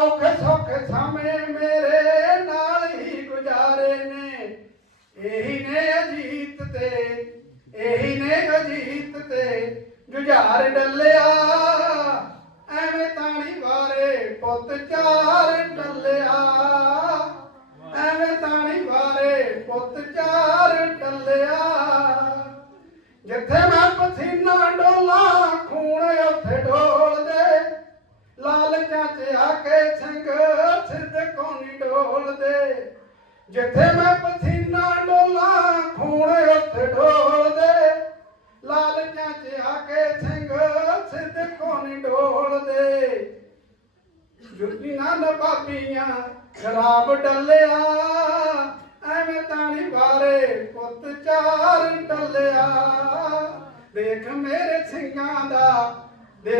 ਔਖੇ ਸੌਖੇ ਸਮੇਂ ਮੇਰੇ ਨਾਲ ਹੀ ਗੁਜ਼ਾਰੇ ਨੇ। ਇਹੀ ਨੇ ਅਜੀਤ ਤੇ, ਇਹੀ ਨੇ ਅਜੀਤ ਤੇ। ਗੁਜ਼ਾਰ ਡੱਲਿਆ, ਐਵੇਂ ਤਾਣੀ ਵਾਰੇ ਪੁੱਤ ਚਾਰ ਡੱਲਿਆ। ਐਵੇਂ ਤਾਣੀ ਵਾਰੇ ਪੁੱਤ ਚਾਰ ਡੱਲਿਆ। ਜਿੱਥੇ ਮੈਂ ਪਸੀਨਾ ਚਾਚਿਆ ਕੇ ਸਿੰਘ ਸਿੱਧ ਕੋਨੀ ਢੋਲਦੇ ਜਿੱਥੇ ਮੈਂ ਪਸੀਨਾ ਡੋਲਾ, ਖੂਨ ਉੱਥੇ ਢੋਲਦੇ ਲਾਲ ਚਾਚਿਆ ਕੇ ਸਿੰਘ ਸਿੱਧ ਕੋਨੀ ਢੋਲਦੇ ਜੁੱਤੀ ਨਾ ਨਪਾਪੀਆਂ ਖਰਾਬ ਡੱਲਿਆ, ਐਵੇਂ ਤਾਣੀ ਬਾਰੇ ਪੁੱਤ ਚਾਰ ਟੱਲਿਆ ਦੇਖ ਮੇਰੇ ਸਿੰਘਾਂ ਦਾ, ਦੇਖ